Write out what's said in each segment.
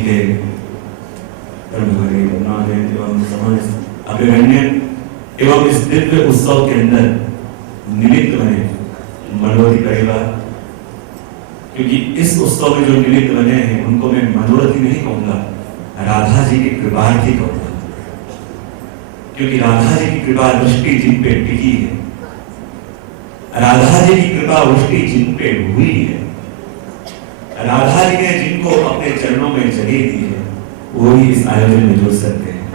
के ब्रह्महरि ब्रह्मानंद एवं समस्त अभिमन्यु एवं इस दिव्य उत्सव के अंदर निमित्त बने मनोरथी परिवार, क्योंकि इस उत्सव में जो निमित्त बने हैं उनको मैं मनोरथी नहीं कहूंगा, राधा जी की कृपार्थी कहूंगा, क्योंकि राधा जी की कृपा दृष्टि जिन पे टिकी है, राधा जी की कृपा वृष्टि जिन पे हुई है, राधा जी ने जिनको अपने चरणों में जगह दी है, वो ही इस आयोजन में जुड़ सकते हैं।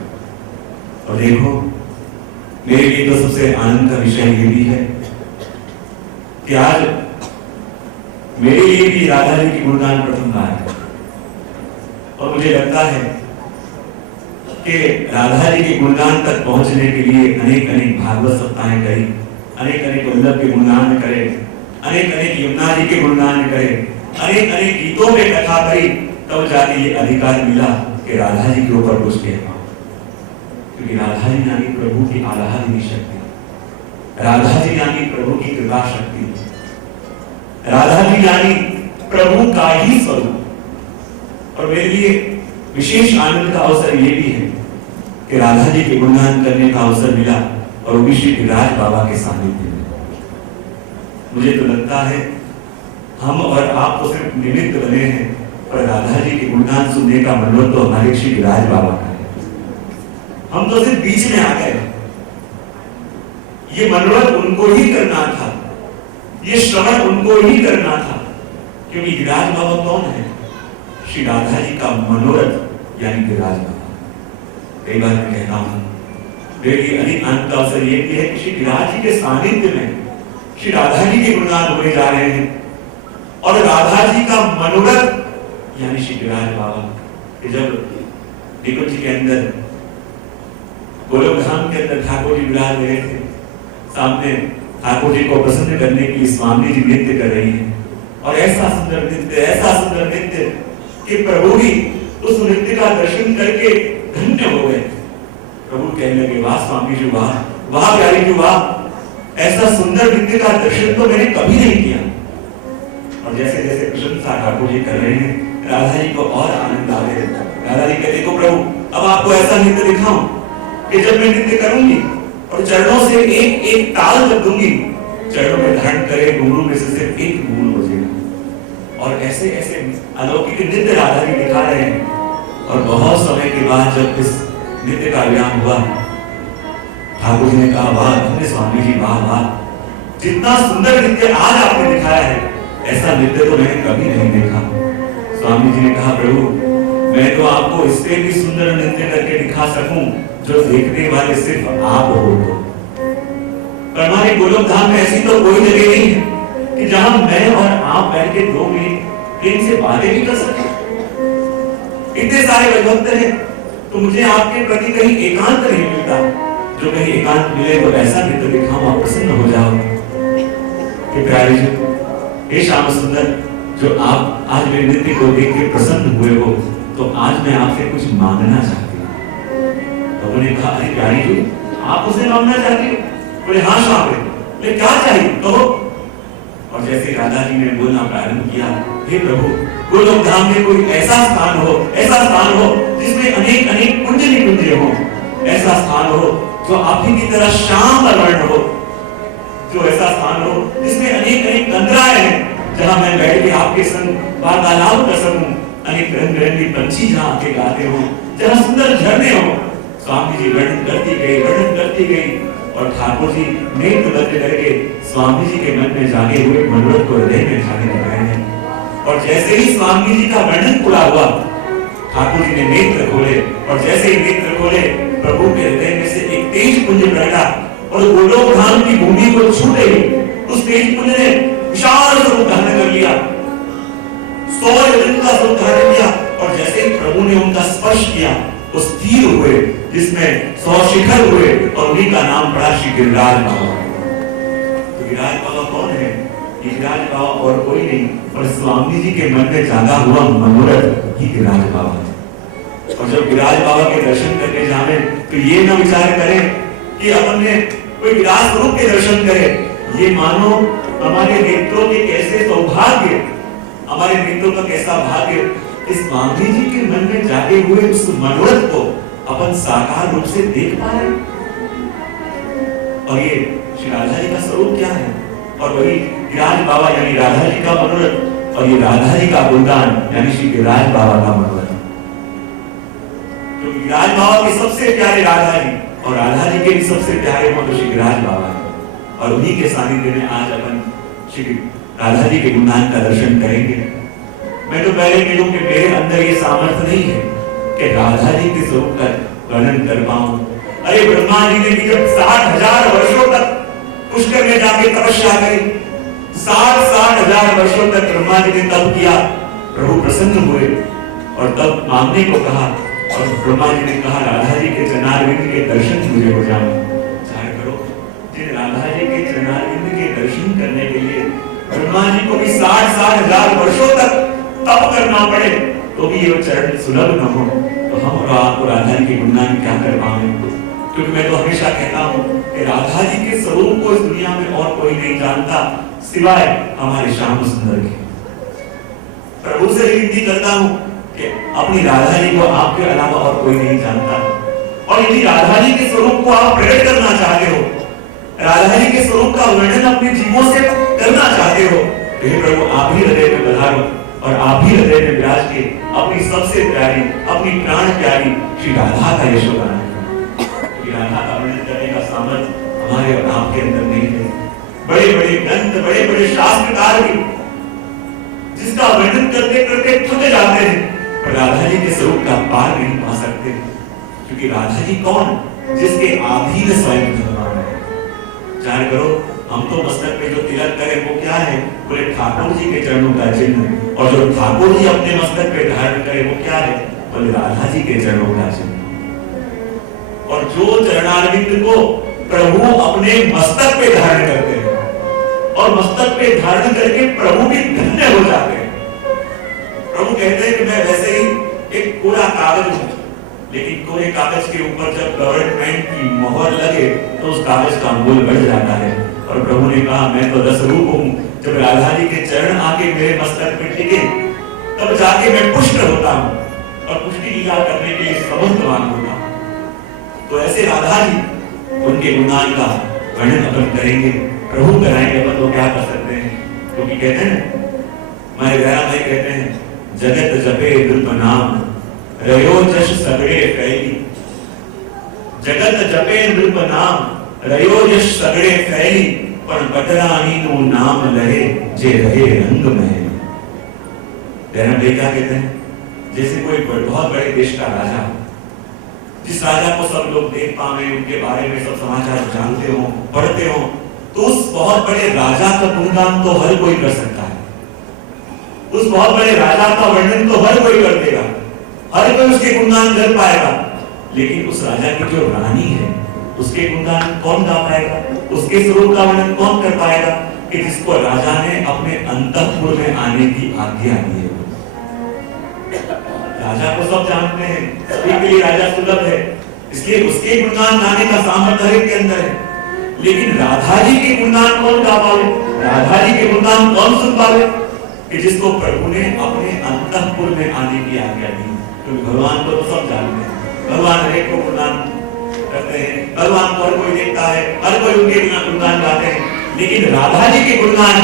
और देखो, मेरे लिए तो सबसे आनंद का विषय ये भी है कि आज मेरे लिए भी राधा जी की गुणगान प्रथम बार है, और मुझे लगता है कि राधा जी के गुणगान तक पहुंचने के लिए अनेक अनेक भागवत सप्ताहें करी, अनेक अनेक वल्लभ के गुणगान करे, अनेक अनेक यमुना जी के गुणगान करे, अनेक अनेक गीतों में कथा करी, तब जाके ये अधिकार मिला कि राधा जी के ऊपर कुछ कह पाऊं, क्योंकि राधा जी यानी प्रभु की आराधनी शक्ति, राधा जी यानी प्रभु की कृपा शक्ति, राधा जी यानी प्रभु का ही स्वरूप। और मेरे लिए विशेष आनंद का अवसर ये भी है कि राधा जी के गुणगान करने का अवसर मिला, और वो भी श्री गिरिराज बाबा के सानिध्य में। मुझे तो लगता है हम और आप तो सिर्फ निमित्त बने हैं, पर राधा जी के गुणगान सुनने का मनोरथ तो हमारे श्री गिरिराज बाबा का है। हम तो सिर्फ बीच में आ गए, ये मनोरथ उनको ही करना था, ये श्रवण उनको ही करना था, क्योंकि गिरिराज बाबा कौन है? श्री राधा जी का मनोरथ यानी गिरिराज बाबा। कई बार मैं कहता हूं, मेरे अधिक आनंद का अवसर ये भी है कि श्री गिरिराज जी के सानिध्य में श्री राधा जी के गुणगान होने जा रहे हैं, और राधा जी का मनोरथ यानी श्री गिरिराज बाबा। जब निकुंज जी के अंदर, गोलोक धाम के अंदर ठाकुर जी विराज रहे थे, सामने ठाकुर जी को प्रसन्न करने के लिए स्वामी जी नृत्य कर रही हैं, और ऐसा सुंदर नृत्य कि प्रभु भी उस नृत्य का दर्शन करके धन्य हो गए। प्रभु कहने लगे, वाह स्वामी जी वाह, वाह प्यारी जी वाह, ऐसा सुंदर नृत्य का दर्शन तो मैंने कभी नहीं किया। और जैसे जैसे प्रशंसा ठाकुर जी कर रहे हैं, राधा जी को और आनंद आ गया। राधा जी कहते, देखो प्रभु, अब आपको ऐसा नृत्य दिखाऊं कि जब मैं नृत्य करूंगी और चरणों से एक एक ताल जब दूंगी, चरणों में धारण करे घुंघरू में से सिर्फ एक घुंघरू हो जाएगा। और ऐसे ऐसे अलौकिक नृत्य राधा जी दिखा रहे हैं। और बहुत समय के बाद जब इस नृत्य का विराम हुआ, ठाकुर जी ने कहा, वाह धन्य स्वामी जी, वाह वाह, जितना सुंदर नृत्य आज आपने दिखाया है, ऐसा नृत्य तो मैंने कभी नहीं देखा। स्वामी जी ने कहा, प्रभु मैं तो आपको इससे भी सुंदर नृत्य करके दिखा सकूं जो देखने वाले सिर्फ आप हो। पर हमारे गोलोक धाम में ऐसी तो कोई जगह नहीं है कि जहां मैं और आप बैठ के 2 मिनट प्रेम से बातें भी कर सकें। इतने सारे भक्त हैं, तो मुझे आपके प्रति कहीं एकांत नहीं मिलता। जो कहीं एकांत मिले तो ऐसा नृत्य दिखाऊं, आप प्रसन्न हो जाओ कि प्यारे जी, हे श्याम सुंदर, जो आप आज मेरे नृत्य को देख के प्रसन्न हुए हो, तो आज मैं आपसे कुछ मांगना चाहती हूँ। तो उन्होंने कहा, अरे प्यारी जी, आप उसे मांगना चाहती हो? बोले, हाँ स्वामी, बोले क्या चाहिए कहो। और जैसे राधा जी ने बोलना प्रारंभ किया, हे प्रभु, गोलोक धाम में कोई ऐसा स्थान हो जिसमें अनेक अनेक कुंज निकुंज हो, ऐसा स्थान हो जो आप ही की तरह श्याम वर्ण हो, जो ऐसा स्थान हो जिसमें अनेक अनेक कंदराएं हैं, जहां मैं बैठ के आपके संग वार्तालाप कर सकूं, अनेक रंग बिरंगी पंछी जहां आके गाते हो, जहां सुंदर झरने हो। स्वामी जी वर्णन करती गई, और ठाकुर जी नेत्र बंद करके स्वामी जी के मन में जागे हुए मनोरथ को हृदय में ठाने लगाए हैं। और जैसे ही स्वामी जी का वर्णन पूरा हुआ, ठाकुर जी ने नेत्र खोले, और जैसे ही नेत्र खोले, प्रभु के हृदय में से एक तेज पुंज प्रकटा, और गोलोक धाम की भूमि को छूते ही उस तेज पुंज ने विशाल स्वरूप धारण कर लिया, 100 योजन का स्वरूप धारण किया। और जैसे ही प्रभु ने उनका स्पर्श किया, वो स्थिर हुए, जिसमें 100 शिखर हुए, और उन्हीं का नाम पड़ा श्री गिरिराज बाबा। तो गिरिराज बाबा कौन है? गिरिराज बाबा और कोई नहीं, और स्वामी जी के मन में जागा हुआ मनोरथ ही गिरिराज बाबा। और जब गिरिराज बाबा के दर्शन करने जावे, तो ये ना विचार करें कि अपन ने कोई विराट स्वरूप के दर्शन करें। ये मानो हमारे नेत्रों के कैसे सौभाग्य, हमारे नेत्रों का कैसा भाग्य इस मामली जी के मन में जागे हुए उस मनोरथ को अपन साकार रूप से देख पा रहे हैं। और ये श्री राधा जी का स्वरूप क्या है, और वही गिरिराज बाबा यानी राधा जी का मनोरथ, और ये राधा जी का गुणगान यानी श्री गिरिराज बाबा का मनोरथ। तो गिरिराज बाबा के सबसे प्यारे राधा जी और राधा जी के भी सबसे प्यारे श्री गिरिराज बाबा है। और उन्हीं के सानिध्य में आज अपन श्री राधा जी के गुणगान का दर्शन करेंगे। मैं तो पहले कह दूं कि मेरे अंदर ये सामर्थ्य नहीं है कि राधा जी के स्वरूप का वर्णन कर पाऊं। अरे ब्रह्मा जी ने भी जब 60,000 वर्षों तक पुष्कर में जाके तपस्या करी, 60,000 वर्षों तक ब्रह्मा जी ने तप किया, प्रभु प्रसन्न हुए और तब मांगने को कहा, और ब्रह्मा जी ने कहा राधा जी के चरणारविंद के दर्शन मुझे हो जाए। चाहे करो जिन राधा जी के चरणारविंद के दर्शन करने के लिए ब्रह्मा जी को भी 60,000 वर्षों तक तप करना पड़े तो भी ये चरण सुलभ न हो, तो हम और आपको राधा जी के गुणगान क्या कर पाएंगे। क्योंकि मैं तो हमेशा कहता हूँ कि राधा जी के स्वरूप को इस दुनिया में और कोई नहीं जानता सिवाय हमारे श्याम सुंदर के। प्रभु से विनती करता हूँ कि अपनी राधा जी को आपके अलावा और कोई नहीं जानता। और यदि राधा जी के स्वरूप को आप प्रकट करना चाहते हो, राधा जी के स्वरूप का वर्णन अपने जीवों से करना चाहते हो, तो हे प्रभु आप ही हृदय में पधारो और आप ही हृदय में विराज के अपनी सबसे प्यारी, अपनी प्राण प्यारी श्री राधा का यशोगान करें। राधा का वर्णन करने का सामर्थ्य हमारे और आपके अंदर नहीं है। बड़े बड़े ग्रंथ, बड़े बड़े शास्त्रकार भी जिसका वर्णन करते करते थक जाते हैं, पर राधा जी के स्वरूप का पार नहीं पा सकते। क्योंकि राधा जी कौन? जिसके आधीन स्वयं भगवान है। जान करो, हम तो मस्तक पे जो तिलक करें वो क्या है? बोले ठाकुर जी के चरणों का चिन्ह। और जो ठाकुर जी अपने मस्तक पे धारण करे वो क्या है? बोले राधा जी के चरणों का चिन्ह। और जो चरणारविंद को प्रभु अपने मस्तक पे धारण करते हैं और मस्तक पे धारण करके प्रभु भी धन्य हो जाते हैं। प्रभु कहते हैं कि मैं वैसे ही एक पूरा कागज हूं, लेकिन कोरे कागज के ऊपर जब गवर्नमेंट की मोहर लगे तो उस कागज का मूल्य बढ़ जाता है। और प्रभु ने कहा मैं तो रस रूप हूं, जब राधा जी के चरण आके मेरे मस्तक पे टिके तब जाके मैं पुष्ट होता हूं और पुष्टि लीला करने के लिए समर्थवान होता हूं। तो ऐसे राधा जी, उनके गुणगान का वर्णन अपन करेंगे, प्रभु कराएंगे अपन तो क्या कर सकते हैं। क्योंकि कहते हैं हमारे गहरा भाई कहते हैं जगत जपे नृप नाम रयो जश सगड़े फैली। जगत जपे नृप नाम रयो यश सगड़े फैली, पर बटरानी नु नाम लहे जे रहे रंग में। तेरा भाई क्या कहते हैं? जैसे कोई बहुत बड़े देश का राजा, जिस राजा को सब लोग देख पावे, उनके बारे में सब समाचार जानते हो, पढ़ते हो, तो उस बहुत बड़े राजा का गुणगान तो हर कोई कर सकता है। उस बहुत बड़े राजा का वर्णन तो हर कोई कर देगा, हर कोई उसके गुणगान कर पाएगा। लेकिन उस राजा की जो रानी है उसके गुणगान कौन गा पाएगा? उसके स्वरूप का वर्णन कौन कर पाएगा? कि जिसको राजा ने अपने अंतःपुर में आने की आज्ञा दी है। राजा को सब जानते हैं, सभी के लिए राजा सुलभ है, इसलिए उसके गुणगान गाने का सामर्थ्य हर एक के अंदर है। लेकिन राधा जी के गुणगान कौन गा पावे? राधा जी के गुणगान कौन सुन पावे? कि जिसको प्रभु ने अपने अंतःपुर में आने की आज्ञा दी। क्योंकि भगवान को तो सब जानते हैं, भगवान हर एक को गुणगान करते हैं, भगवान को हर कोई देखता है, हर कोई उनके गुणगान गाते हैं। लेकिन राधा जी के गुणगान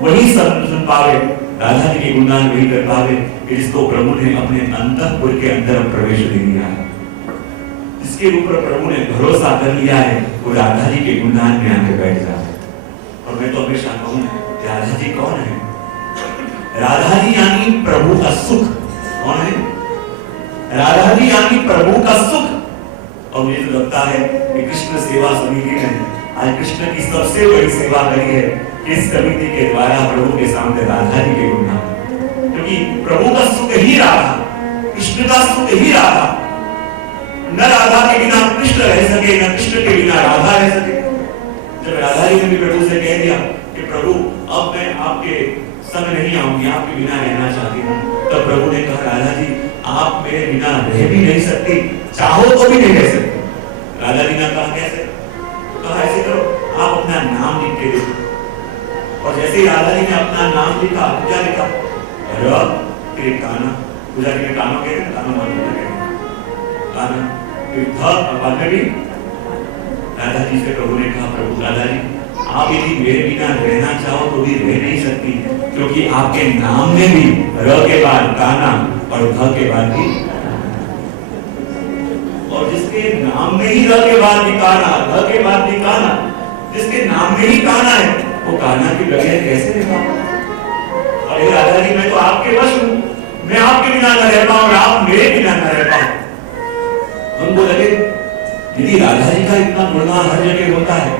वही सब सुन पावे, राधा जी के गुणगान वही कर पावे कि जिसको प्रभु ने अपने अंतःपुर के अंदर प्रवेश दे दिया है, जिसके ऊपर प्रभु ने भरोसा कर लिया है, वो राधा जी के गुणगान में आके बैठ जाए। और मैं तो हमेशा कहूँ राधा जी कौन है? राधा जी यानी प्रभु का सुख। कौन है? राधा जी यानी प्रभु का सुख। और मुझे तो लगता है कि कृष्ण सेवा समिति ने आज कृष्ण की सबसे बड़ी सेवा करी है कि इस समिति के द्वारा प्रभु के सामने राधा जी के गुणगान। क्योंकि प्रभु का सुख ही राधा, कृष्ण का सुख ही राधा। न राधा के बिना कृष्ण रह सके, न कृष्ण के बिना राधा रह सके। जब राधा जी ने भी प्रभु से कह दिया कि प्रभु अब मैं आपके संग नहीं आऊंगी, आपके बिना रहना चाहती हूँ, तब प्रभु ने कहा राधा जी आप मेरे बिना रह भी नहीं सकती, चाहो तो भी नहीं रह सकती। राधा जी ने कहा कैसे? कहा ऐसे करो, आप अपना नाम लिख के देखो। और जैसे ही राधा जी ने अपना नाम लिखा, क्या लिखा? कृष्ण पुजारी ने कानों के कानों काना बाद में भी राधा जी से प्रभु ने कहा, प्रभु राधा जी आप यदि मेरे बिना रहना चाहो तो भी रह नहीं सकती, क्योंकि आपके नाम में भी र के बाद काना और ध के बाद भी, और जिसके नाम में ही र के बाद भी काना, ध के बाद भी काना, जिसके नाम में ही काना है, वो काना के बगैर कैसे रह पाओ? अरे राधा जी मैं तो आपके वश हूं, मैं आपके बिना न रह पाऊं और आप मेरे बिना न रह पाऊं। उनको लगे यदि राधा जी का इतना गुणगान हर जगह होता है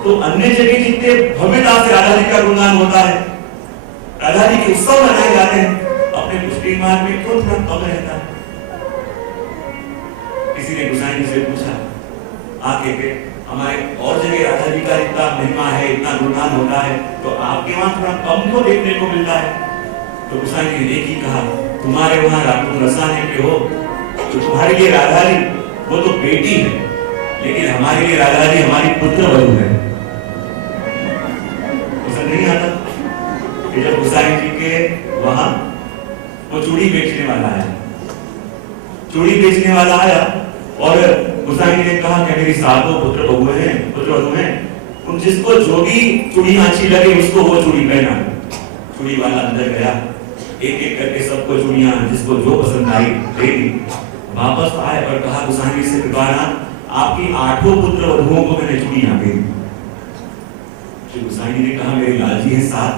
तो अन्य जगह जितने भव्यता से राधा जी का गुणगान होता है, राधा जी के उत्सव मनाए जाते हैं, अपने पुष्टि मार्ग में क्यों थोड़ा कम रहता है? किसी ने गोसाई जी से पूछा आके के हमारे और जगह राधा जी का इतना महिमा है, इतना गुणगान होता है, तो आपके वहां थोड़ा कम को देखने को मिलता है। तो गोसाई जी ने एक ही कहा, तुम्हारे वहां तुम रसाने के हो तो तुम्हारे लिए राधा जी वो तो बेटी है, लेकिन हमारे लिए राधा जी हमारी पुत्र वधू है। पसंद नहीं आता कि जब गोसाई जी के वहां वो चूड़ी बेचने वाला आया, चूड़ी बेचने वाला आया और गोसाई जी ने कहा कि मेरी सातों पुत्र बहू हैं, पुत्र वधू हैं, उन जिसको जो भी चूड़ी अच्छी लगे उसको वो चूड़ी पहना। चूड़ी वाला अंदर गया, एक एक करके सबको चूड़ियां जिसको जो पसंद आई दे दी। वापस आए और कहा गोसाई जी से कृपानाथ आपकी 8 पुत्र वधुओं को मैंने चूड़ियां दे दी। श्री गोसाई जी ने कहा मेरे लाल जी है 7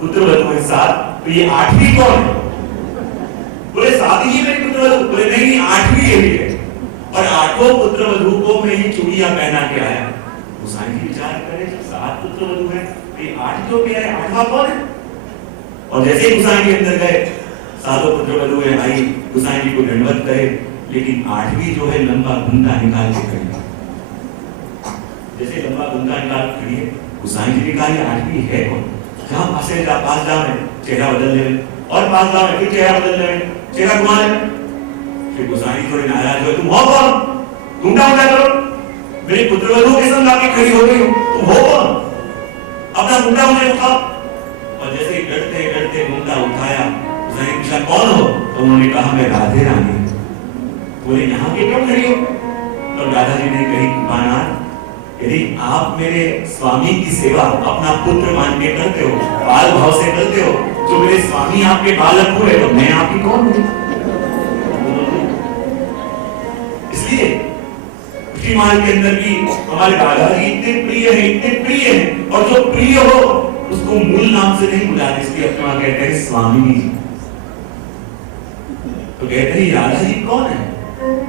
पुत्र वधु है 7, तो ये 8वीं कौन है? बोले 7 ही मेरे पुत्र वधु। बोले नहीं 8वीं ये है, और 8 पुत्र वधु को मैं ये चूड़ियां पहना के आया। गोसाई जी विचार करे जब 7 पुत्र वधु है तो ये 8 क्यों कह रहे हैं, 8वां कौन है? और जैसे ही गोसाई जी अंदर गए, 7 पुत्र वधु है आई, गोसाई जी को दंडवत करे, लेकिन 8वीं जो है लंबा घुंघटा निकाल के खड़ी। जैसे लंबा घुंघटा निकाल के खड़ी है, गोसाई जी ने कहा ये 8वीं है कौन? जहां पास जाओ चेहरा बदल ले, और पास जाओ फिर चेहरा बदल ले, चेहरा घुमा ले। फिर गोसाई जी थोड़े नाराज हुए, तुम हो कौन? घुंघटा उठा करो, मेरी पुत्र वधु के संग आके खड़ी हो गई हो, तुम हो कौन? अपना घुंघटा मुझे उठाओ। और जैसे ही डरते डरते घुंघटा उठाया, गोसाई ने पूछा कौन हो? तो उन्होंने कहा मैं राधे रानी। बोले यहाँ के क्यों खड़ी हो? तो राधा जी ने कही कृपानाथ यदि आप मेरे स्वामी की सेवा अपना पुत्र मान के करते हो, बाल भाव से करते हो, जो मेरे स्वामी आपके बालक हुए तो मैं आपकी कौन हूँ? इसलिए उसी मार्ग के अंदर भी हमारे राधा जी इतने प्रिय है, और जो प्रिय हो उसको मूल नाम से नहीं बुलाते, इसलिए अपने वहां कहते हैं स्वामी जी। तो कहते हैं राधा जी कौन है,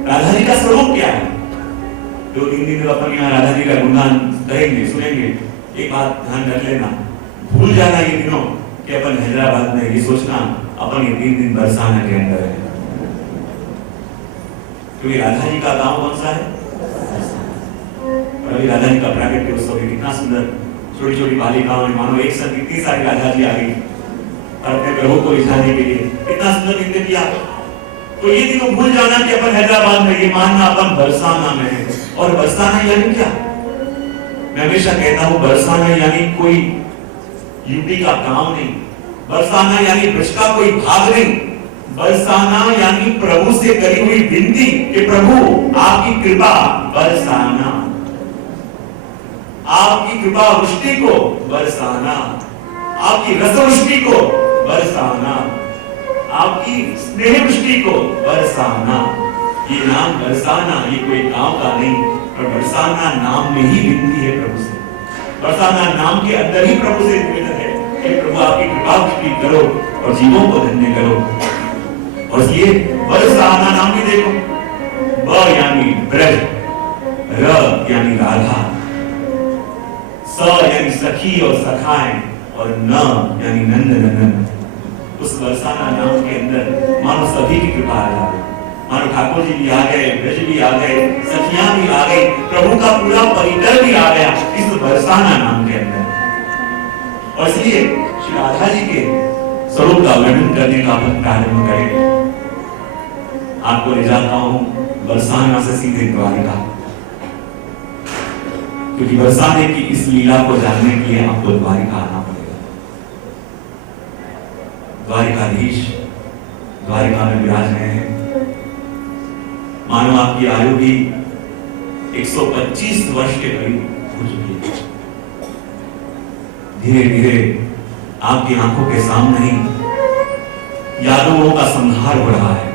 राधा जी का स्वरूप क्या है? 2-3 दिन अपन यहाँ राधा जी का गुणगान करेंगे, सुनेंगे। एक बात ध्यान रख लेना, भूल जाना ये दिनों कि अपन हैदराबाद में, ये सोचना अपन ये 3 दिन बरसाना के अंदर है, क्योंकि राधा जी का गांव कौन सा है? अभी राधा जी का प्राकट्य उत्सव कितना सुंदर, छोटी छोटी बालिकाओं ने मानो एक साथ इतनी सारी राधा जी आ गई अपने प्रभु को रिझाने के लिए, कितना सुंदर नृत्य किया। तो ये दिनों भूल जाना कि अपन हैदराबाद में, ये मानना अपन बरसाना में है। और बरसाना यानी क्या? मैं हमेशा कहता हूं बरसाना यानी कोई यूपी का गांव नहीं, बरसाना यानी ब्रज का कोई भाग नहीं, बरसाना यानी प्रभु से करी हुई विनती कि प्रभु आपकी कृपा बरसाना, आपकी कृपा वृष्टि को बरसाना, आपकी रस वृष्टि को बरसाना, आपकी स्नेह वृष्टि को बरसाना। ये नाम बरसाना ये कोई गांव का नहीं, पर बरसाना नाम में ही विनती है प्रभु से, बरसाना नाम के अंदर ही प्रभु से निवेदन है कि प्रभु आपकी कृपा वृष्टि करो और जीवों को धन्य करो। और इसलिए बरसाना नाम भी देखो, ब यानी ब्रज, र यानी राधा, स यानी सखी और सखाएं, और न यानी नंद नंदन। उस बरसाना नाम के अंदर मानो सभी की कृपा आ जाए, मानो ठाकुर जी भी आ गए, ब्रज भी आ गए, सखियां भी आ गई, प्रभु का पूरा परिकर भी आ गया इस बरसाना नाम के अंदर। और इसलिए श्री राधा जी के स्वरूप का वर्णन करने का अपन प्रारंभ करें। आपको ले जाता हूं बरसाना से सीधे द्वारिका, क्योंकि बरसाने की इस लीला को जानने के लिए आपको द्वारिका आना पड़ेगा। द्वारिकाधीश द्वारिका में विराज रहे हैं। मानो आपकी आयु भी 125 वर्ष के करीब हो चुकी है। धीरे धीरे आपकी आंखों के सामने ही यादवों का संहार हो रहा है।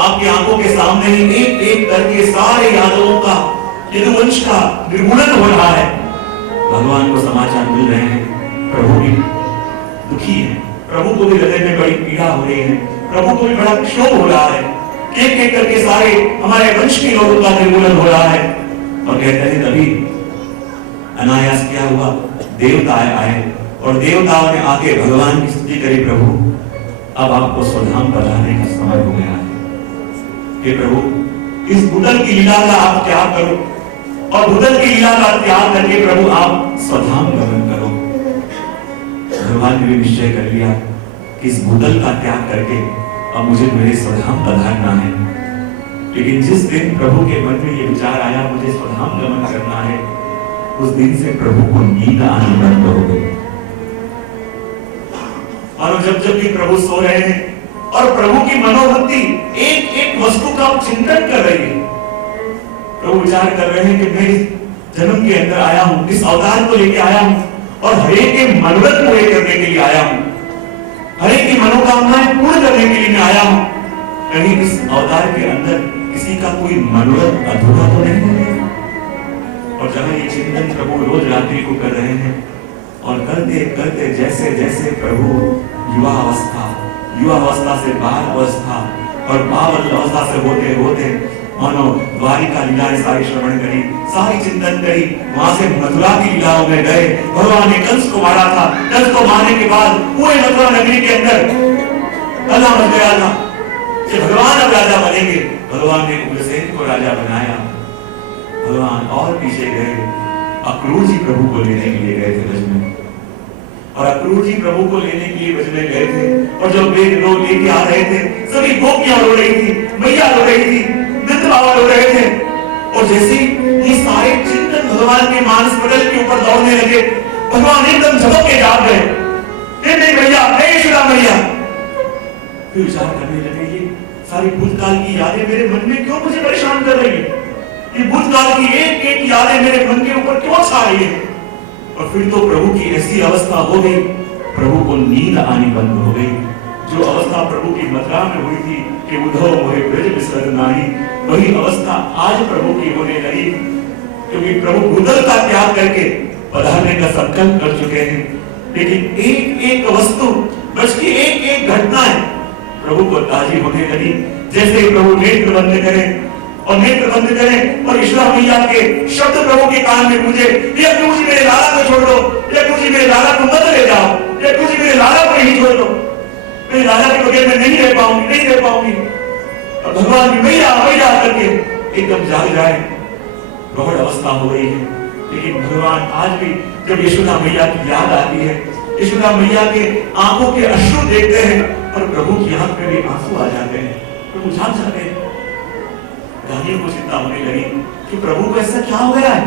आपकी आंखों के सामने ही एक एक करके सारे यादवों का, यदुवंश का निर्मूलन हो रहा है। भगवान को समाचार मिल रहे हैं, प्रभु भी दुखी है, प्रभु को भी हृदय में बड़ी पीड़ा हो रही है, प्रभु को भी बड़ा क्षोभ हो रहा है। एक एक करके सारे हमारे वंश के लोगों का निर्मूलन हो रहा है। और कहते हैं तभी अनायास क्या हुआ, देवता आए और देवताओं ने आके भगवान की स्तुति करी, प्रभु अब आपको स्वधाम पधारने का समय हो गया है। हे प्रभु, इस भूतल की लीला का आप त्याग करो और भूतल की लीला का त्याग करके प्रभु आप स्वधाम गमन करो। भगवान ने भी निश्चय कर लिया कि इस भूतल का त्याग करके अब मुझे मेरे स्वधाम पधारना है। लेकिन जिस दिन प्रभु के मन में ये विचार आया मुझे स्वधाम गमन करना है, उस दिन से प्रभु को नींद आनी बंद हो गई। और जब भी प्रभु सो रहे हैं और प्रभु की मनोवृत्ति एक एक वस्तु का चिंतन कर रही है। प्रभु विचार कर रहे हैं कि मैं इस जन्म के अंदर आया हूं, इस अवतार को लेके आया हूं और हरे के मनोरथ पूरे करने के लिए आया हूं, हरे की मनोकामनाएं पूर्ण करने के लिए मैं आया हूं। कहीं इस अवतार के अंदर किसी का कोई मनोरथ अधूरा तो नहीं है। और जब ये चिंतन प्रभु रोज रात्रि को कर रहे हैं और करते करते जैसे जैसे प्रभु युवा अवस्था से बाल अवस्था और बाल अवस्था से होते होते मानो द्वारिका लीलाएं सारी श्रवण करी, सारी चिंतन करी, वहां से मथुरा की लीलाओं में गए। भगवान ने कंस को मारा था, कंस को मारने के बाद पूरे मथुरा नगरी के अंदर हल्ला मच गया था कि भगवान अब राजा बनेंगे। भगवान ने उग्रसेन को राजा बनाया। भगवान और पीछे गए, अक्रूर जी प्रभु को लेने के लिए गए थे ब्रज में, और अक्रूर जी प्रभु को लेने के लिए ब्रज में गए थे। और जब वे लोग लेके आ रहे थे, सभी गोपियां रो रही थी, मैया रो रही थी, नंद बाबा रो रहे थे। और जैसे ये सारे चिंतन भगवान के मानस पटल के ऊपर दौड़ने लगे, भगवान एकदम झपक के जाग गए, नहीं भैया, नहीं यशोदा मैया। फिर विचार करने लगे, ये सारी भूतकाल की यादें मेरे मन में क्यों मुझे परेशान कर रही है, ये भूतकाल की एक एक यादें मेरे मन के ऊपर क्यों छा रही है। और फिर तो प्रभु की ऐसी अवस्था हो गई, प्रभु को नींद आनी बंद हो गई। जो अवस्था प्रभु की मथुरा में हुई थी कि उद्धव मोहे ब्रज बिसर नाहि, वही अवस्था आज प्रभु की होने लगी। क्योंकि प्रभु भूतल का त्याग करके पधारने का संकल्प कर चुके हैं। लेकिन एक एक वस्तु, ब्रज की एक एक घटनाएं प्रभु को ताजी होने लगी। जैसे प्रभु नेत्र बंद करें और नेत्र बंद करें और यशोदा मैया के शब्द प्रभु के कान में गूंजे, ये अक्रूर जी मेरे लाला को छोड़ दो, ये अक्रूर जी मेरे लाला को मत ले जाओ, ये अक्रूर जी मेरे लाला को ही छोड़ दो, मेरे लाला के बगैर मैं नहीं रह पाऊंगी, नहीं रह पाऊंगी। और भगवान की मैया मैया करके एकदम जाग जाए, प्रौढ़ अवस्था हो गई है। लेकिन भगवान आज भी जब यशोदा मैया की याद आती है, यशोदा मैया के आंखों के अश्रु देखते हैं और प्रभु की आंख में भी आंसू आ जाते हैं, प्रभु जाग जाते हैं। रानियों को चिंता होने लगी कि प्रभु को ऐसा क्या हो गया है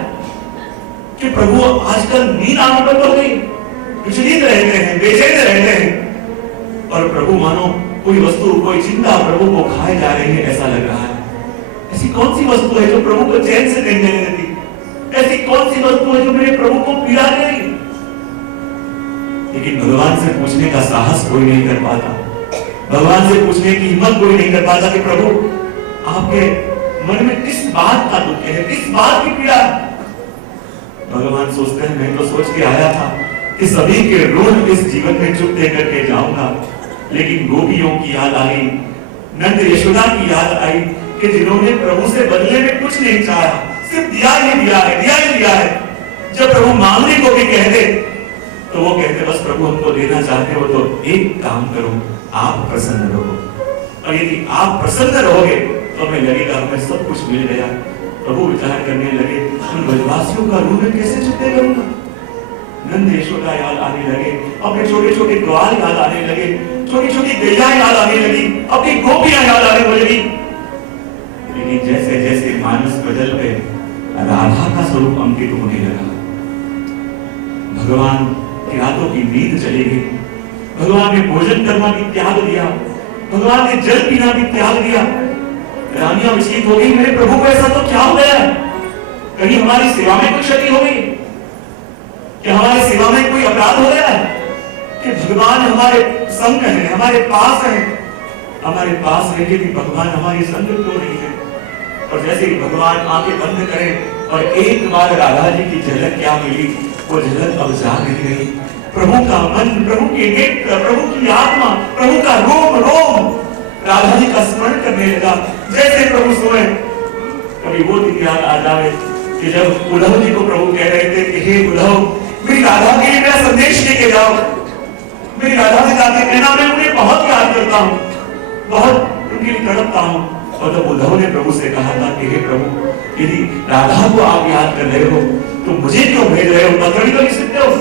कि प्रभु आजकल नींद आने बंद हो गई, विचलित रहते हैं, बेचैन रहते हैं। और प्रभु मानो कोई वस्तु, कोई चिंता प्रभु को खाए जा रही है, ऐसा लग रहा है। ऐसी कौन सी वस्तु है जो प्रभु को चैन से नहीं देने देती? ऐसी कौन सी वस्तु है जो मेरे प्रभु को पीड़ा दे रही? लेकिन भगवान से पूछने का साहस कोई नहीं कर पाता, भगवान से पूछने की हिम्मत कोई नहीं कर पाता कि प्रभु आपके मन में किस बात का दुख है, किस बात की पीड़ा है। भगवान सोचते हैं, मैं तो सोच के आया था कि सभी के रोज इस जीवन में चुप दे करके जाऊंगा, लेकिन गोपियों की याद आई, नंद यशोदा की याद आई कि जिन्होंने प्रभु से बदले में कुछ नहीं चाहा, सिर्फ दिया ही दिया है, दिया ही दिया है। जब प्रभु मांगने को भी कहते तो वो कहते बस प्रभु हमको देना चाहते हो तो एक काम करो, आप प्रसन्न रहो, और यदि आप प्रसन्न रहोगे तो हमें लगेगा हमें सब कुछ मिल गया। प्रभु विचार करने लगे, उन ब्रजवासियों का ऋण कैसे चुकता करूंगा। नंद यशोदा याद आने लगे, अपने छोटे छोटे ग्वाल याद आने लगे, छोटी छोटी गैया याद आने लगी, अपनी गोपियां याद आने लगी। लेकिन जैसे जैसे मानस बदल गए, राधा का स्वरूप अंकित होने लगा। भगवान की रातों की नींद चली गई, भगवान ने भोजन करना भी त्याग दिया, भगवान ने जल पीना भी त्याग दिया। रानियां विचलित हो गई, मेरे प्रभु को ऐसा तो क्या हो गया? कहीं हमारी सेवा में कोई क्षति हो गई? कि हमारी सेवा में कोई अपराध हो गया है? कि भगवान हमारे संग है, हमारे पास है, हमारे पास रहकर भी भगवान हमारे संग क्यों नहीं है? और जैसे ही भगवान आंखें बंद करें और एक बार राधा जी की झलक क्या मिली, वो झलक अब जा नहीं रही। प्रभु का मन, प्रभु के नेत्र, प्रभु की आत्मा, प्रभु का रोम रोम राधा जी का स्मरण करने लगा। जैसे प्रभु सोए, कभी वो दिन याद आ जाए कि जब उद्धव जी को प्रभु कह रहे थे कि हे उद्धव, मेरी राधा के लिए मेरा संदेश लेके जाओ, मेरी राधा से जाके कहना मैं उन्हें बहुत याद करता हूँ, बहुत उनके लिए तड़पता हूँ। और तब उद्धव ने प्रभु से कहा था कि हे प्रभु, यदि राधा को आप याद कर रहे हो तो मुझे क्यों भेज रहे हो? पकड़ी तो नहीं सकते हो।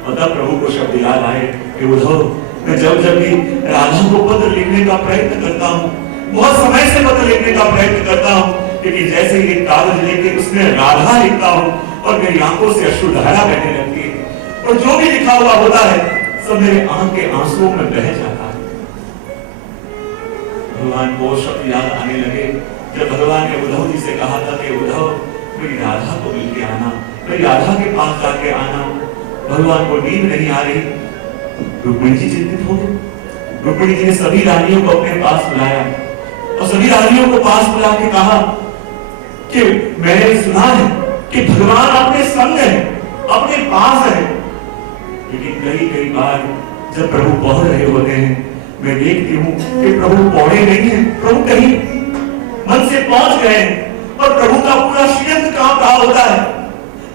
और तब प्रभु को शब्द याद आए कि उद्धव, मैं जब जब भी राधा को पत्र लिखने का प्रयत्न करता हूँ, बहुत समय से पत्र लिखने का प्रयत्न करता हूँ, लेकिन जैसे ही कागज लेके उसमें राधा लिखता हूँ और मेरी आंखों से अश्रुधारा बहने लगती है और जो भी लिखा हुआ होता है सब मेरे आंख के आंसुओं में बह जाता है। भगवान को शब्द याद आने लगे जब भगवान ने उद्धव जी से कहा था कि उद्धव, मेरी राधा को मिलके आना, मेरी राधा के पास जाके आना। भगवान को नींद नहीं आ रही। रुक्मिणी जी चिंतित हो गए। रुक्मिणी जी ने सभी रानियों को अपने पास बुलाया और सभी रानियों को पास बुला के कहा कि मैंने सुना है कि भगवान अपने संग है, अपने पास है। लेकिन कई बार जब प्रभु पहुंच रहे होते हैं, मैं देखती हूँ कि प्रभु पौड़े नहीं है, प्रभु कहीं मन से पहुंच गए और प्रभु का पूरा श्रीअंग कांप रहा होता है।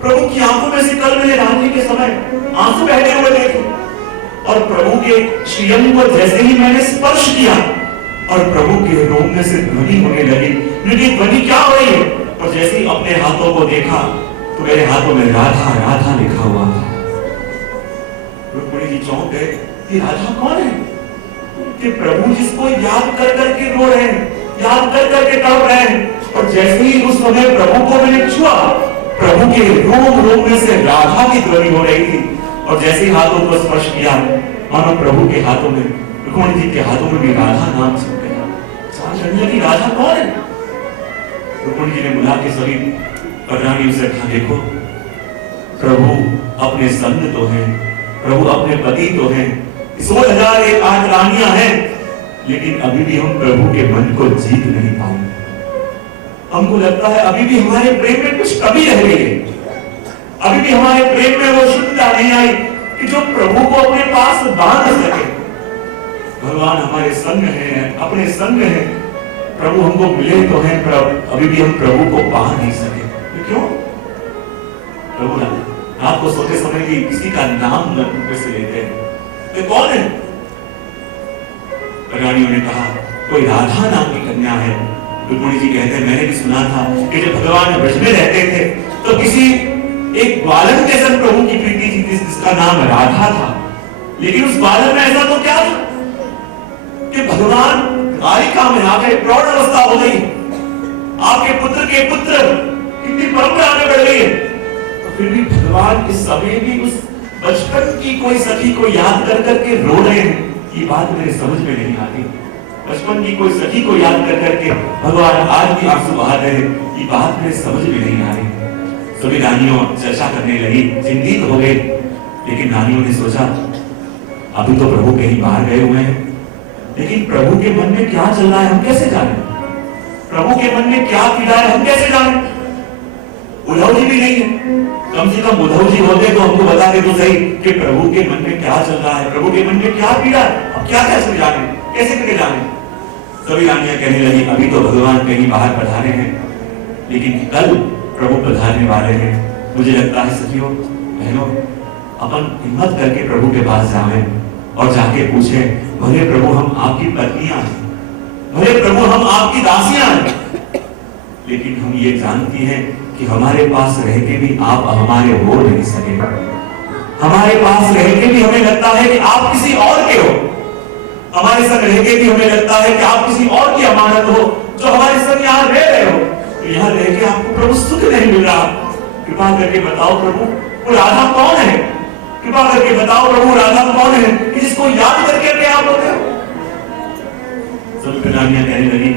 प्रभु की आंखों में से कल मैंने रात्रि के समय आंसू बहते हुए देखे और प्रभु के श्रीअंग को जैसे ही मैंने स्पर्श किया और प्रभु के रोम में से ध्वनि होने लगी। लेकिन ध्वनि क्या हो रही है? और जैसे ही अपने हाथों को देखा तो मेरे हाथों में राधा राधा लिखा हुआ था। रुक्मिणी जी चौंक गए कि राधा कौन है? कि प्रभु जिसको याद कर करके रो रहे हैं, याद कर करके तड़प रहे हैं। और जैसे ही उस समय प्रभु को मैंने छुआ, प्रभु के रोम रोम में से राधा की ध्वनि हो रही थी। और जैसे ही हाथों को स्पर्श किया, मानो प्रभु के हाथों में, रुक्मिणी जी के हाथों में भी राधा नाम छप गया। समझ रही कि राधा कौन है? रुक्मिणी जी ने बुला के सभी रानियों से कहा, देखो प्रभु अपने संग तो हैं, प्रभु अपने पति तो हैं, 16,008 रानियां हैं, लेकिन अभी भी हम प्रभु के मन को जीत नहीं पाए। हमको लगता है अभी भी हमारे प्रेम में कुछ कमी रह गई है, अभी भी हमारे प्रेम में वो शुद्धता नहीं आई कि जो प्रभु को अपने पास बांध सके। भगवान हमारे संग हैं, अपने संग हैं, प्रभु हमको मिले तो हैं, अभी भी हम प्रभु को पा नहीं सके। क्यों? प्रभु रात को सोते समय भी किसी का नाम मुंह से लेते हैं, तो कौन है? रानियों ने कहा कोई राधा नाम की कन्या है। रुक्मिणी जी कहते हैं, मैंने भी सुना था कि जब भगवान ब्रज में रहते थे तो किसी एक ग्वालन के संग प्रभु की प्रीति थी जिसका नाम राधा था। लेकिन उस ग्वालन में ऐसा तो क्या था कि भगवान द्वारिका में आ गए, प्रौढ़ अवस्था हो गई, आपके पुत्र के पुत्र, कितनी परंपरा आगे बढ़ गई है, तो फिर भी भगवान इस समय भी उस बचपन की कोई सखी को याद कर करके रो रहे हैं। ये बात मेरे समझ में नहीं आती। बचपन की कोई सखी को याद कर करके भगवान आज भी आंसू बहा रहे हैं, ये बात मेरे समझ में नहीं आ रही। सभी रानियों चर्चा करने लगी, चिंतित हो गए। लेकिन रानियों ने सोचा अभी तो प्रभु कहीं बाहर गए हुए हैं, लेकिन प्रभु के मन में क्या चल रहा है हम कैसे जाने? प्रभु के मन में क्या पीड़ा है हम कैसे जाने? उद्धव जी भी नहीं है, कम से कम उद्धव जी होते तो हमको बता दे तो सही कि प्रभु के मन में क्या चल रहा है, प्रभु के मन में क्या पीड़ा है, अब क्या कैसे जाने, कैसे करके जाने? सभी रानियां कहने लगी अभी तो भगवान कहीं बाहर पधारे हैं, लेकिन कल प्रभु पधारने वाले हैं। मुझे लगता है सखियों बहनों, अपन हिम्मत करके प्रभु के पास जाएं और जाके पूछे, भले प्रभु हम आपकी पत्नियां हैं, भले प्रभु हम आपकी दासियां हैं, लेकिन हम ये जानती हैं कि हमारे पास रह के भी आप हमारे हो नहीं सके। हमारे पास रह के भी हमें लगता है कि आप किसी और के हो, हमारे संग रह के भी हमें लगता है कि आप किसी और की अमानत हो, जो हमारे संग यहाँ रह रहे हो, तो यहाँ रह के आपको प्रभु सुख नहीं मिल रहा। कृपा करके बताओ प्रभु वो राधा कौन है? कृपा करके बताओ प्रभु राधा कौन है कि जिसको याद करके आप होते हो? रानियां कहने लगी,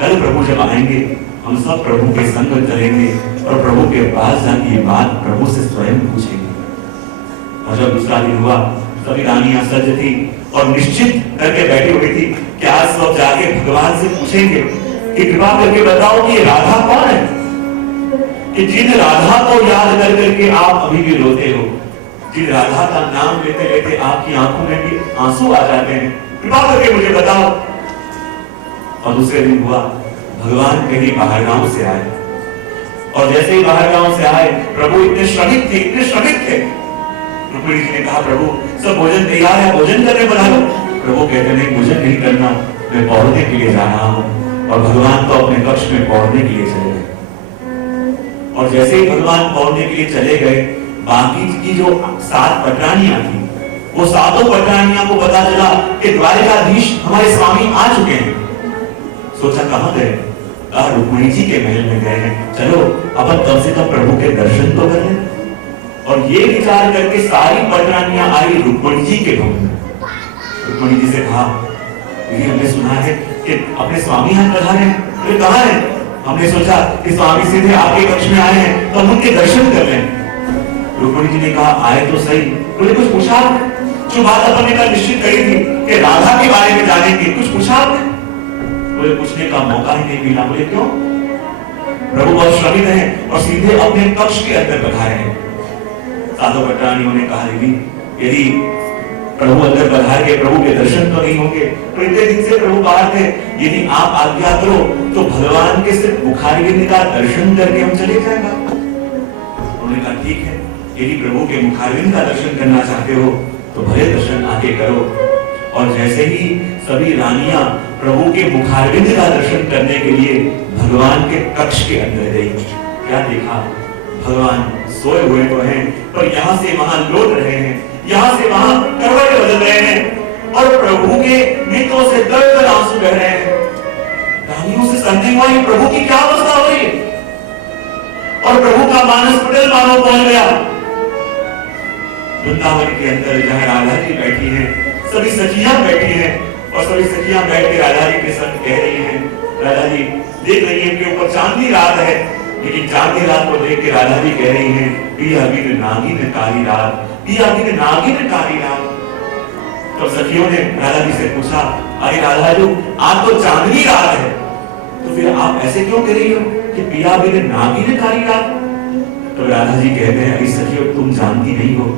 कल प्रभु जब आएंगे हम सब प्रभु के संग करेंगे और प्रभु के पास जाके ये बात प्रभु से स्वयं पूछेंगे। और जब दूसरा दिन हुआ, सभी रानियां सज थी और निश्चित करके बैठी हुई थी कि आज सब जाके भगवान से पूछेंगे कि कृपा करके बताओ कि राधा कौन है, कि जिन राधा को याद कर करके आप अभी भी रोते हो, जिन राधा का नाम लेते लेते आपकी आंखों में भी आंसू आ जाते हैं, कृपा करके मुझे बताओ। और दूसरे दिन हुआ, भगवान कहीं बाहर गांव से आए और जैसे ही बाहर गांव से आए, प्रभु इतने श्रमिक थे। रुक्मिणी जी ने कहा, प्रभु सब भोजन तैयार है, भोजन करने बना लो। प्रभु कहते नहीं, भोजन नहीं करना, मैं पौधने के लिए जा रहा हूं। और भगवान तो अपने कक्ष में पौधने के लिए चले गए। और जैसे ही भगवान पौधने के लिए चले गए, बाकी की जो 7 पटरानियां थी, वो 7 पटरानियां को पता चला कि द्वारिकाधीश हमारे स्वामी आ चुके हैं। सोचा कहां गए? कहा रुक्मिणी जी के महल में गए हैं, चलो अपन कम से कम प्रभु के दर्शन तो कर लें। और ये विचार करके सारी पटरानियां आई रुक्मिणी जी के भवन में। रुक्मिणी जी से कहा, ये हमने सुना है कि अपने स्वामी यहाँ पधारे हैं, तो कहाँ है? हमने सोचा कि स्वामी सीधे आपके कक्ष में आए हैं तो हम उनके दर्शन कर लें। रुक्मिणी जी ने कहा, आए तो सही, बोले कुछ पूछा? जो बात अपन ने कल निश्चित करी थी कि राधा के बारे में जानेंगे, कुछ पूछा? बोले पूछने का मौका ही नहीं मिला। बोले क्यों? प्रभु बहुत श्रमित हैं और सीधे अपने कक्ष के अंदर पधारे हैं। 7 पटरानियों ने कहा, देवी यदि प्रभु अंदर पधार के प्रभु के दर्शन तो नहीं होंगे, तो इतने दिन से प्रभु बाहर थे, यदि आप आज्ञा करो तो भगवान के सिर्फ मुखारविंद का दर्शन करके हम चले जाएंगे। उन्होंने कहा ठीक है, यदि प्रभु के मुखारविंद का दर्शन करना चाहते हो तो भले दर्शन आके करो। और जैसे ही सभी रानियां प्रभु के मुखारविंद का दर्शन करने के लिए भगवान के कक्ष के अंदर गई, क्या देखा? भगवान सोए हुए तो हैं, पर यहाँ से वहां लौट रहे हैं, यहाँ से वहां करवटें बदल रहे हैं और प्रभु के नेत्रों से दर-दर आंसू बह रहे हैं। रानियों से संदेह हुआ, प्रभु की क्या अवस्था हो रही है? और प्रभु का मानस पटल मानो पहुंच गया। वृंदावन के अंदर जहां राधा जी बैठी हैं, सभी सखियां बैठी हैं और सभी सखियां बैठ के राधा जी के संग कह रही हैं, राधा जी देख रही है कि ऊपर चांदनी रात है, लेकिन चांदनी रात को देख के राधा जी कह रही हैं, पिया बिन नागिन कारी रात, पिया बिन नागिन कारी रात। तो सखियों ने राधा जी से पूछा, अरे राधा जी आज तो चांदनी रात है, तो फिर आप ऐसे क्यों कह रही हो कि पिया बिन नागिन कारी रात? तो राधा जी कहते हैं, अरे सखियों तुम जानती नहीं हो,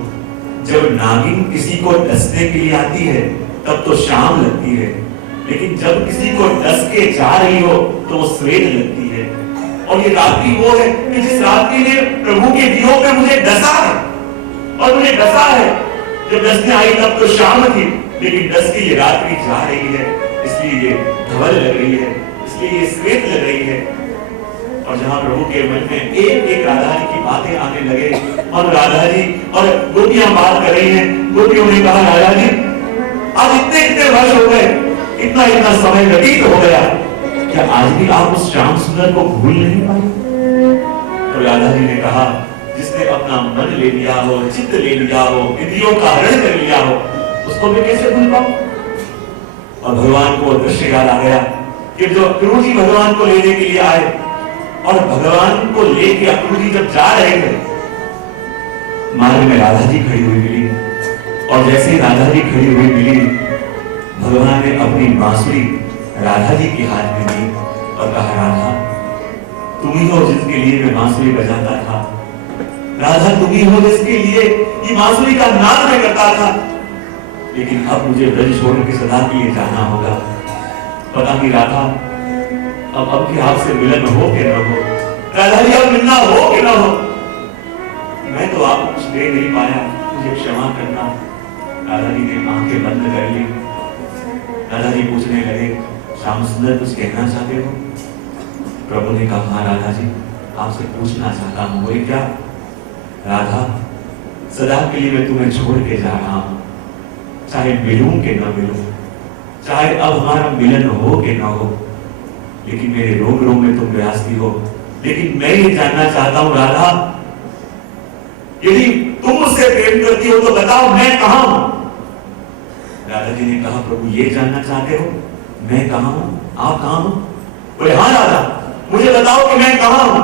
जब नागिन किसी को डसने के लिए आती है तब तो शाम लगती है, लेकिन जब किसी को डस के जा रही हो तो वो श्वेत लगती है। और ये रात्रि वो है कि जिस रात्रि ने प्रभु के दियों पे मुझे डसा है, और मुझे डसा है, जब डसने आई तब तो शाम थी, लेकिन डस के ये रात्रि जा रही है, इसलिए ये धवल लग रही है, इसलिए ये श्वेत लग रही है। और जहां प्रभु के मन में एक एक राधा जी की बातें आने लगे और राधा जी और गोपियां बात कर रही हैं, गोपियों ने कहा, राधा जी आज इतने इतने वर्ष हो गए, इतना इतना समय व्यतीत हो गया, क्या आज भी आप उस श्याम सुंदर को भूल नहीं पाए? तो राधा जी ने कहा, जिसने अपना मन ले लिया हो, चित्त ले लिया हो, इंद्रियों का हरण कर लिया हो, उसको मैं कैसे भूल पाऊं? और भगवान को दृश्य याद आ गया कि जो अक्रूर जी भगवान को लेने के लिए आए और भगवान को लेके अक्रूर जी जब जा रहे थे, मार्ग में राधा जी खड़ी हुई मिली और जैसे ही राधा जी खड़ी हुई मिली, भगवान ने अपनी बांसुरी राधा जी के हाथ में दी और कहा, राधा तुम ही हो जिसके लिए मैं बांसुरी बजाता था, राधा तुम ही हो जिसके लिए ये बांसुरी का नाद मैं करता था, लेकिन अब मुझे ब्रज छोड़ के सदा के लिए जाना होगा। पता नहीं राधा अब के आपसे मिलन हो कि न हो, राधा जी अब मिलना हो कि न हो, मैं तो आपको कुछ दे नहीं पाया, मुझे क्षमा करना। राधा जी ने आंखें बंद कर ली। राधा जी पूछने लगे, श्याम सुंदर कुछ कहना चाहते हो? प्रभु ने कहा, हाँ राधा जी आपसे पूछना चाहता हूँ। बोले क्या? राधा सदा के लिए मैं तुम्हें छोड़ के जा रहा हूं, चाहे मिलूं कि न मिलूं, चाहे अब हमारा मिलन हो कि न हो, लेकिन मेरे रोग रोग में तुम व्यासती हो। लेकिन मैं ये जानना चाहता हूं राधा, यदि तुम मुझसे प्रेम करती हो तो बताओ मैं कहां हूं? राधा जी ने कहा, प्रभु ये जानना चाहते हो मैं कहां हूं? आप कहां हो? बोले हाँ राधा, मुझे बताओ कि मैं कहां हूं।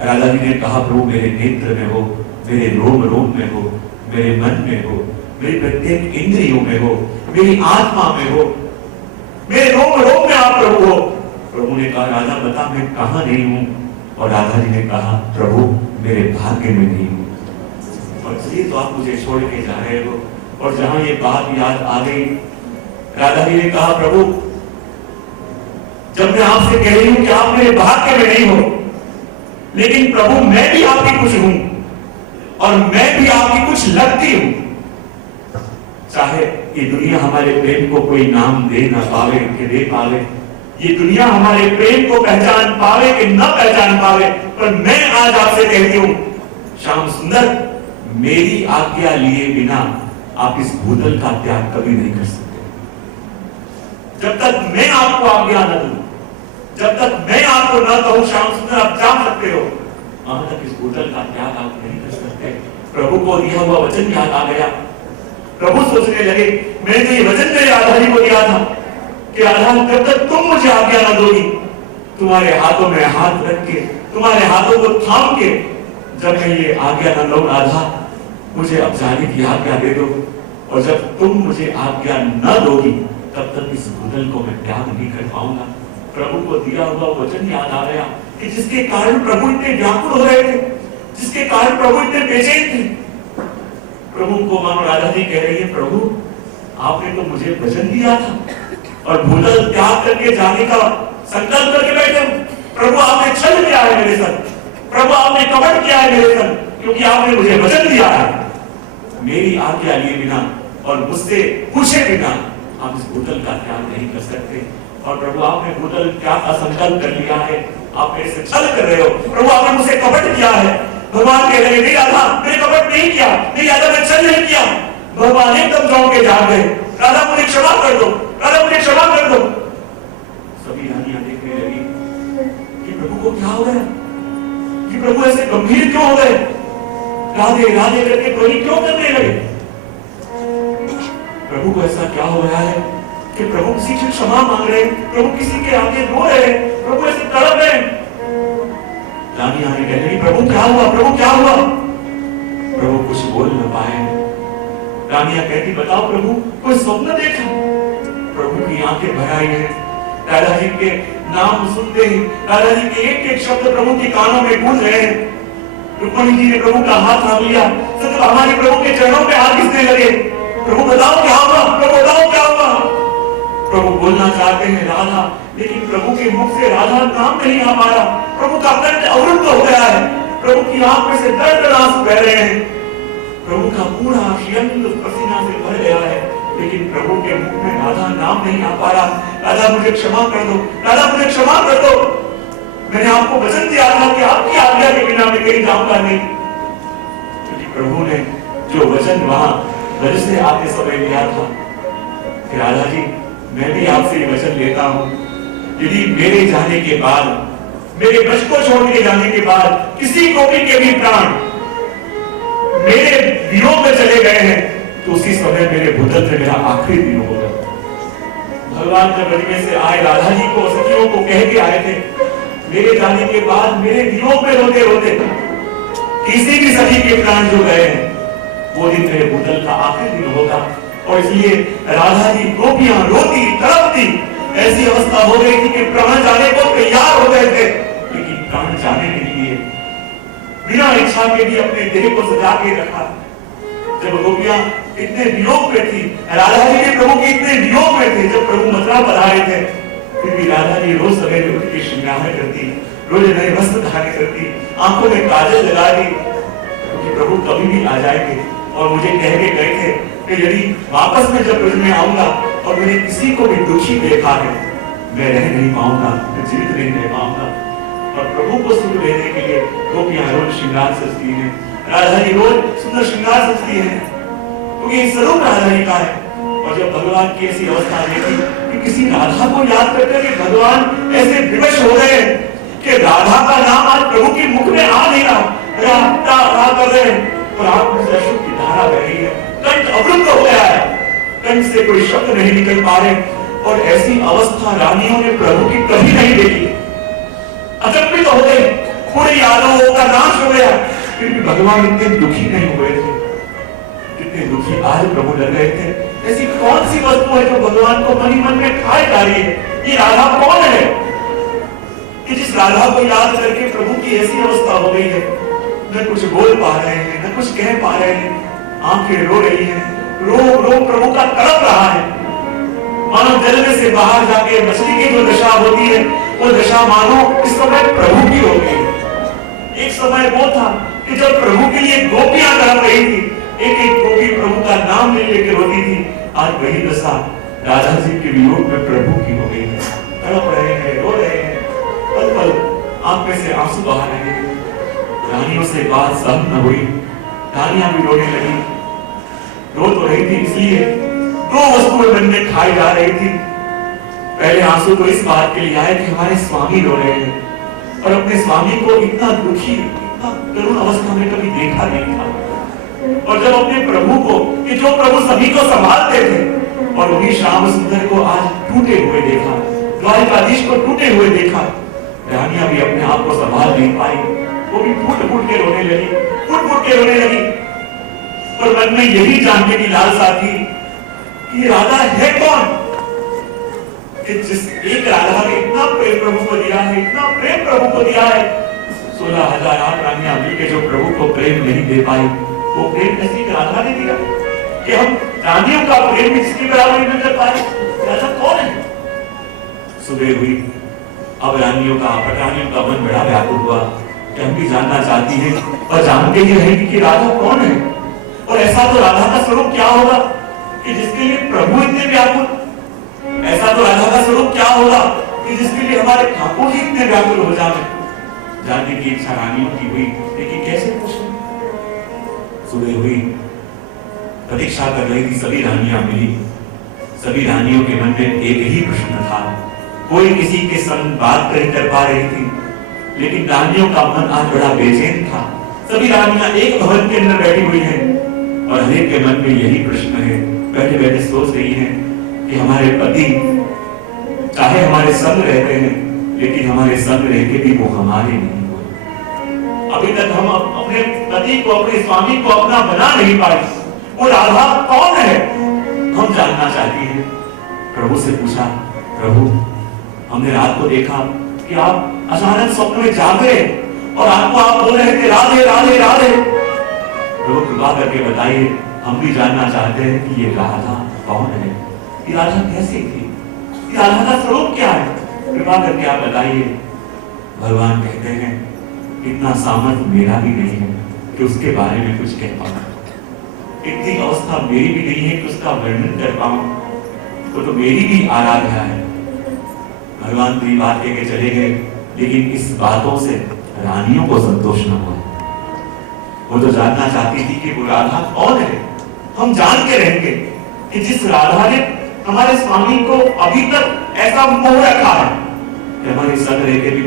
राधा जी ने कहा प्रभु मेरे नेत्र में हो, मेरे रोम रोम में हो, मेरे मन में हो, मेरी प्रत्येक इंद्रियों में हो, मेरी आत्मा में हो, मेरे रोम रोम में आप प्रभु हो। प्रभु ने कहा राधा बता मैं कहां नहीं हूं। और राधा जी ने कहा प्रभु मेरे भाग्य में नहीं हूं। और इसलिए तो आप मुझे छोड़ के जा रहे हो। और जहां ये बात याद आ गई, राधा जी ने कहा प्रभु जब मैं आपसे कह रही हूं कि आप मेरे भाग्य में नहीं हो, लेकिन प्रभु मैं भी आपकी कुछ हूं और मैं भी आपकी कुछ लगती हूं। चाहे ये दुनिया हमारे प्रेम को कोई नाम दे ना पावे कि दे पावे, ये दुनिया हमारे प्रेम को पहचान पावे कि न पहचान पावे, पर मैं आज आपसे कहती हूं श्याम सुंदर, मेरी आज्ञा लिए बिना आप इस भूतल का त्याग कभी नहीं कर सकते। जब तक मैं आपको आज्ञा न दूं, जब तक मैं आपको न कहूं श्याम सुंदर आप जा सकते हो, वहां तक इस भूतल का त्याग आप नहीं कर सकते। प्रभु को दिया हुआ वचन याद आ गया। प्रभु सोचने लगे मैंने तो ये वचन मेरे राधा जी को दिया था कि राधा जब तक तुम मुझे आज्ञा न दोगी, तुम्हारे हाथों में हाथ रख के, तुम्हारे हाथों को थाम के जब मैं ये आज्ञा न लूं राधा मुझे अब जाने की आज्ञा दे दो। और जब तुम मुझे आज्ञा न दोगी तब तक इस भूतल को मैं त्याग नहीं कर पाऊंगा। प्रभु को दिया हुआ वचन याद आ गया कि जिसके कारण प्रभु इतने व्याकुल हो रहे थे, जिसके कारण प्रभु इतने बेचैन थे। प्रभु को मानो राधा जी कह रही है प्रभु आपने तो मुझे वचन दिया था और भूतल त्याग करके जाने का संकल्प करके बैठे। प्रभु आपने छल किया है मेरे साथ, प्रभु आपने कपट किया है मेरे साथ, क्योंकि आपने मुझे वचन दिया है। मेरी आज्ञा लिए बिना और मुझसे पूछे बिना आप इस भूतल का त्याग नहीं कर सकते। और प्रभु आपने भूतल त्याग का संकल्प कर लिया है, आप मेरे से छल कर रहे हो। प्रभु आपने मुझसे कपट किया है। भगवान कह रहे नहीं राधा मैंने कपट नहीं किया, नहीं राधा मैं छल नहीं किया। भगवान एकदम जाओ के जाग गए, राधा मुझे क्षमा कर दो, राधा मुझे क्षमा कर दो। सभी रानियां देखने लगी कि प्रभु को क्या हो गया, कि प्रभु ऐसे गंभीर क्यों हो गए, राधे राधे करके ध्वनि क्यों करने लगे। प्रभु को ऐसा क्या हो रहा है कि प्रभु किसी से क्षमा मांग रहे हैं, प्रभु किसी के आगे रो रहे हैं, प्रभु ऐसे तड़प रहे हैं। रानी आने कह रही प्रभु क्या हुआ, प्रभु क्या हुआ। प्रभु कुछ बोल न पाए। रानियां कहती बताओ प्रभु कोई स्वप्न देखा। प्रभु की आंखें भर आई है। राधा जी के नाम सुनते ही राधा जी के एक एक शब्द प्रभु के कानों में गूंज रहे हैं। रुक्मिणी जी ने प्रभु का हाथ थाम लिया, सब हमारे प्रभु के चरणों पे हाथ घिसने लगे। प्रभु बताओ क्या हुआ, प्रभु बताओ क्या हुआ। प्रभु बोलना चाहते हैं राधा, लेकिन प्रभु के मुख से राधा नाम नहीं आ पा रहा। प्रभु का कंठ अवरुद्ध हो गया है, प्रभु की आंख में से दर्द आंसू बह रहे हैं। प्रभु का पूरा शरीर पसीना से भर गया है, लेकिन प्रभु के मुख में राधा नाम नहीं आ पा रहा। राधा मुझे क्षमा कर दो, राधा मुझे क्षमा कर दो। मैंने आपको वचन दिया था कि आपकी आज्ञा के बिना मैं कहीं जाऊंगा नहीं। क्योंकि प्रभु ने जो वचन वहां ब्रज से आते समय लिया था कि राधा जी मैं भी आपसे ये वचन लेता हूं, यदि मेरे जाने के बाद, मेरे ब्रज को छोड़ के जाने के बाद किसी को भी के भी प्राण मेरे वियोग में चले गए हैं तो उसी समय मेरे भूतल से मेरा आखिरी दिन होगा। भगवान जब ब्रज में से आए, राधा जी को सखियों को कह के आए थे मेरे जाने के बाद मेरे वियोग में रोते रोते किसी भी सखी के प्राण जो गए हैं वो दिन मेरे भूतल का आखिरी दिन होगा। और इसलिए राधा जी गोपियां रोती तड़पती, ऐसी अवस्था हो गई थी कि प्राण जाने को तैयार हो गए थे, लेकिन प्राण जाने के लिए बिना इच्छा के भी अपने देह को सजा के रखा। जब गोपियां इतने वियोग में थी, राधा जी के प्रभु के इतने वियोग में थे, जब प्रभु मथुरा पधारे थे, फिर भी राधा जी रोज सवेरे उठ के श्रृंगार करती, रोज नए वस्त्र धारण करती, आंखों में काजल लगा दी, क्योंकि प्रभु कभी भी आ जाएंगे। और मुझे कह के गए थे कि यदि वापस में जब ब्रज में आऊंगा और मैंने किसी को भी दुखी देखा है, मैं रह नहीं पाऊंगा, मैं जीवित नहीं रह पाऊंगा। और प्रभु को सुख देने के लिए गोपियां रोज श्रृंगार सजती हैं, राधा जी रोज सुंदर श्रृंगार सजती हैं, क्योंकि स्वरूप राधा जी का है। और जब भगवान की ऐसी अवस्था देखी कि किसी राधा को याद करते कि भगवान ऐसे विवश हो गए कि राधा का नाम आज प्रभु के मुख में आ नहीं रहा, राधा कर रहे हैं और आंख में से अश्रु की धारा बह रही है, कंठ अवरुद्ध हो गया है, कंठ से कोई शब्द नहीं निकल पा रहे। और ऐसी अवस्था रानियों ने प्रभु की कभी नहीं देखी। अचंभित हो गई, पूरे यादवों का नाश हो गया, फिर भी भगवान इतने दुखी नहीं हुए थे जितने दुखी आज प्रभु लग रहे थे। ऐसी कौन सी वस्तु है जो भगवान को मन ही मन में खाए जा रही है? ये राधा कौन है कि जिस राधा को याद करके प्रभु की ऐसी अवस्था हो गई है? न कुछ बोल पा रहे हैं, न कुछ कह पा रहे हैं, आंखें रो रही हैं, रो रो प्रभु का तड़प रहा है। मानो जल में से बाहर जाके मछली की जो दशा होती है, वो दशा मानो इस समय प्रभु की हो गई है। एक समय वो था कि जब प्रभु के लिए गोपियां तड़प रही थी, एक एक गोपी प्रभु का नाम ले लेकर रोती थी। आज वही दशा राधा जी के वियोग में प्रभु की हो गई है। तड़प रहे हैं, रो रहे हैं, पल पल आंख में से आंसू बहा रहे हैं। रानियों से बात सहन न हुई, रानियां भी रोने लगी। रो तो रही थी इसलिए दो वस्तुएं मन में खाई जा रही थी। पहले आंसू तो इस बात के लिए आए कि हमारे स्वामी रो रहे हैं, और अपने स्वामी को इतना दुखी, इतना करुण अवस्था में कभी देखा नहीं था। और जब अपने प्रभु को, कि जो प्रभु सभी को संभालते थे, और उन्हीं श्याम सुंदर को आज टूटे हुए देखा, द्वारिकाधीश को टूटे हुए देखा, रानियां भी अपने आप को संभाल नहीं पाई। वो भी फूट फूट के रोने लगी, फूट फूट के रोने लगी। और मन में यही जानने की लालसा थी कि राधा है कौन कि जिस एक राधा ने इतना प्रेम प्रभु को दिया है, इतना प्रेम प्रभु को दिया है। 16,000 रानियां मिलकर जो प्रभु को प्रेम नहीं दे पाई, वो प्रेम कैसी राधा ने दिया कि हम रानियों का प्रेम भी जिसकी बराबरी न कर पाए। राधा कौन है? सुबह हुई, अब रानियों का, पटानियों का मन बड़ा व्याकुल हुआ कि हम भी जानना चाहती है और जानते ही रहेंगे कि राधा कौन है। और ऐसा तो राधा का स्वरूप क्या होगा कि जिसके लिए प्रभु इतने व्याकुल, ऐसा तो राधा का स्वरूप क्या होगा कि जिसके लिए हमारे ठाकुर जी इतने व्याकुल हो जाए। जानने की इच्छा रानियों की हुई, लेकिन कैसे पूछें? सुबह हुई, प्रतीक्षा कर रही थी, सभी रानियां मिली। सभी रानियों के मन में एक ही प्रश्न था, कोई किसी के संग बात नहीं कर पा रही थी, लेकिन रानियों का मन आज बड़ा बेचैन था। सभी रानियां एक भवन के अंदर बैठी हुई हैं और हर एक के मन में यही प्रश्न है, बैठे बैठे सोच रही हैं कि हमारे पति चाहे हमारे संग रहते हैं, लेकिन हमारे संग रह के भी वो हमारे नहीं हुए। अभी तक हम अपने पति को, अपने स्वामी को अपना बना नहीं पाए। वो राधा कौन है हम जानना चाहती हैं। प्रभु से पूछा, प्रभु हमने रात को देखा कि आप अचानक स्वप्न में जाग गए और आपको आप बोल रहे थे राधे राधे राधे। प्रभु कृपा करके बताइए, हम भी जानना चाहते हैं कि ये राधा कौन है, ये राधा कैसी थी, ये राधा का स्वरूप क्या है, कृपा करके आप बताइए। भगवान कहते हैं, इतना सामर्थ्य मेरा भी नहीं है कि उसके बारे में कुछ कह पाऊं, इतनी अवस्था मेरी भी नहीं है कि उसका वर्णन कर पाऊं, तो मेरी भी आराध्या है। भगवान तो ये बात कह के चले गए, लेकिन इस बातों से रानियों को संतोष न हुआ। वो तो जानना चाहती थी कि वो राधा कौन है। हम जान के रहेंगे कि जिस राधा ने हमारे स्वामी को अभी तक ऐसा मोह रखा है कि हमारे संग रह के भी